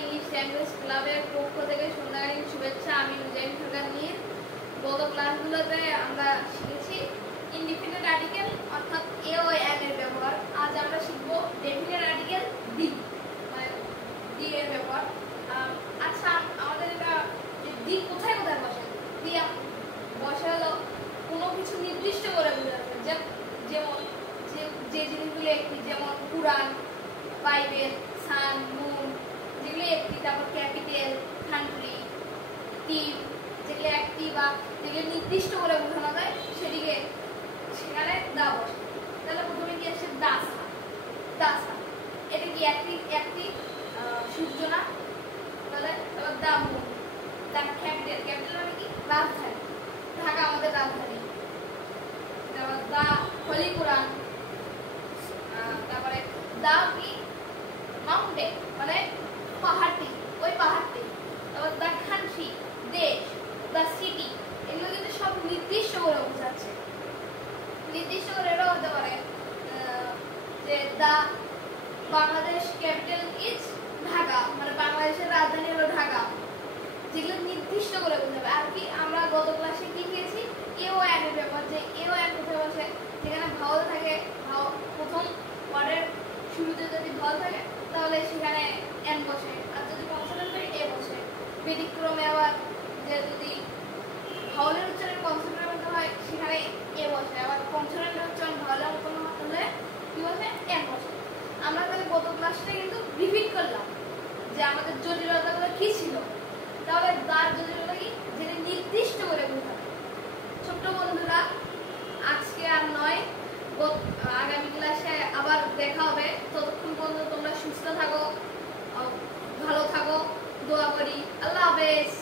English language ক্লাবের পক্ষ থেকে সন্ধ্যাকালীন শুভেচ্ছা। আমি নুজাইন খান মীর। গত ক্লাসগুলোতে আমরা শিখেছি ইনডিফিনিট আর্টিকেল অর্থাৎ এ ও এন এর ব্যবহার। আজ আমরা শিখব ডেফিনিট আর্টিকেল দি, মানে দি এর ব্যবহার। আচ্ছা, আমাদের এটা দি কোথায় কোথায় বসে? দি বসে হলো কোনো কিছু নির্দিষ্ট করে বোঝাতে, যেমন যে জিনিসগুলো একটি, যেমন কুরআন, বাইবেল, সান, মুন, যেগুলো একটি, তারপর ক্যাপিটাল, কান্ট্রি, টিম, যেগুলো একটি বা যেগুলো নির্দিষ্ট করে বোঝানো যায় সেদিকে সেখানে দা বসে। তাহলে প্রথমে কি আসছে? দাসা। দাসা এটা কি একটি সূর্য না? তাহলে the moon. The capital, capital মানে কি? রাজধানী। ঢাকা আমাদের রাজধানী। তারপর দা হোলি কুরআন। তারপরে দা কি? মাউন্টেন, মানে পাহাড়টি, ওই পাহাড়টি। তারপর দা কান্ট্রি, দেশ। দা সিটি, এগুলো কিন্তু সব নির্দিষ্ট করে বোঝাচ্ছে। নির্দিষ্ট করে এটাও হতে পারে যে দা বাংলাদেশ ক্যাপিটাল ইজ ঢাকা, মানে বাংলাদেশের রাজধানী হলো ঢাকা। যেগুলো নির্দিষ্ট করে বোঝাবে। আর কি আমরা গত ক্লাসে কি শিখেছি? এ ও এন এর ব্যাপার, যে এ ও এন কোথায় বসে? যেখানে ভাওয়াল থাকে, প্রথম ওয়ার্ডের শুরুতে যদি ভাওয়াল থাকে তাহলে সেখানে এন বসে, আর যদি কনসোনেন্ট হয় এ বসে। ব্যতিক্রমে আবার যে যদি ভাওয়ালের উচ্চারণ কনসোনেন্টের মধ্যে হয় সেখানে এ বসে, আবার কনসোনেন্টের উচ্চারণ ভাওয়ালের মতো হলে কি বসে? এন বসে। আমরা তাহলে গত ক্লাসটা কিন্তু রিপিট করলাম যে আমাদের জটিলতাগুলো কি ছিল। তাহলে দার জটিলতা কি? যেটা নির্দিষ্ট করে বোঝাবে। ছোট্ট বন্ধুরা, আজকে আর নয়, আগামী ক্লাসে আবার দেখা হবে। ততক্ষণ পর্যন্ত তোমরা সুস্থ থাকো, ভালো থাকো, দোয়া করি। আল্লাহ হাফেজ।